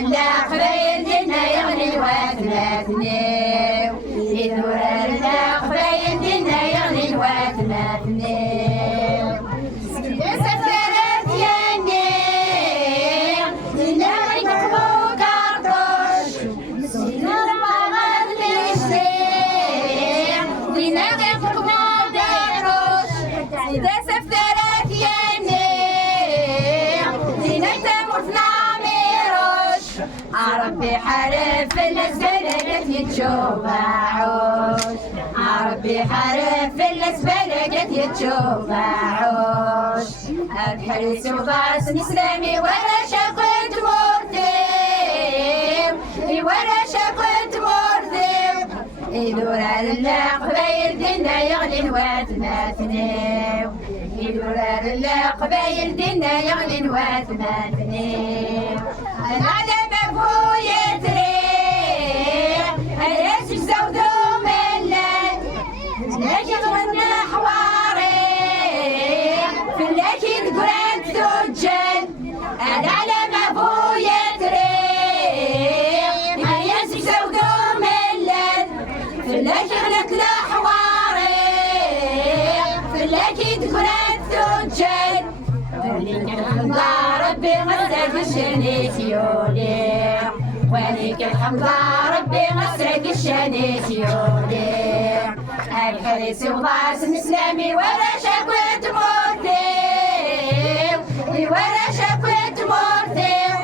لا قبايل ديالنا يغني الواتناتنيو يدور لا قبايل ديالنا يغني الواتناتنيو سفرت ياني لنا يكتبو كارطوش لنا البغض ليشتيع لنا يكتبو داروش سفرت ياني لنا يتمر في نعميروش ربي حارف الاسفلك يتشوفعوش ربي حارف الاسفلك يتشوفعوش الحريس وضاس الاسلامي ولا شقت مرتيم ولا شقت مرتيم يدور على قبايل دينا يغلي الواتناتنيو يدور على قبايل دينا يغلي الواتناتنيو العلم ابويا تريح الياس الزودو ملان لكن غنى حواري فلاكي ذكرات ثجان العلم ابويا تريح الياس الزودو ملان فلاكي غنت لا حواري فلاكي ذكرات ثجان ربي غسلك الشنيت يولي وليك الحمد ربي غسلك الشنيت يولي الحريس وضاس الاسلامي ولا شكوت مرتيو ولا شكوت مرتيو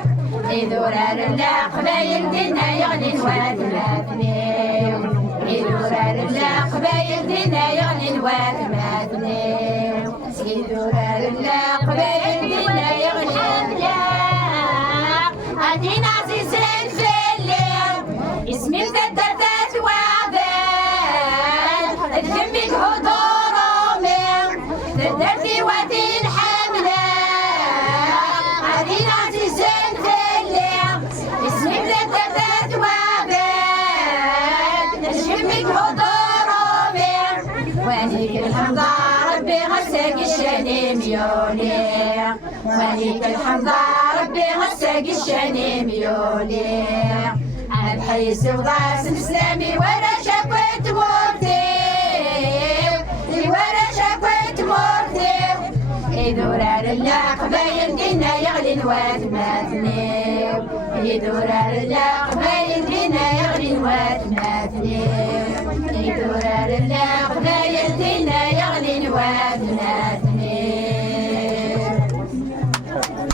يدور على قبايل دينا يغني الواتناتنيو يدور على قبايل دينا يغني الواتناتنيو يدور على قبايل دينا يغني عندنا عزيز في الليل اسمي مددت وعباد الجنبك هدور من درتي واتين حملة عندنا عزيز في الليل اسمي مددت وعباد الجنبك هدور من وانيك الحمد ربي غساك الشنيم يولي وليك الحمد ربي غساك الشنيم يولي الحريس وضاس الاسلامي ولا شكوت مرتيو ولا شكوت مرتيو يدور على قبايل دينا يغلي الواتناتنيو يدور على قبايل دينا يغلي الواتناتنيو يدور على قبايل دينا يغلي الواتناتنيو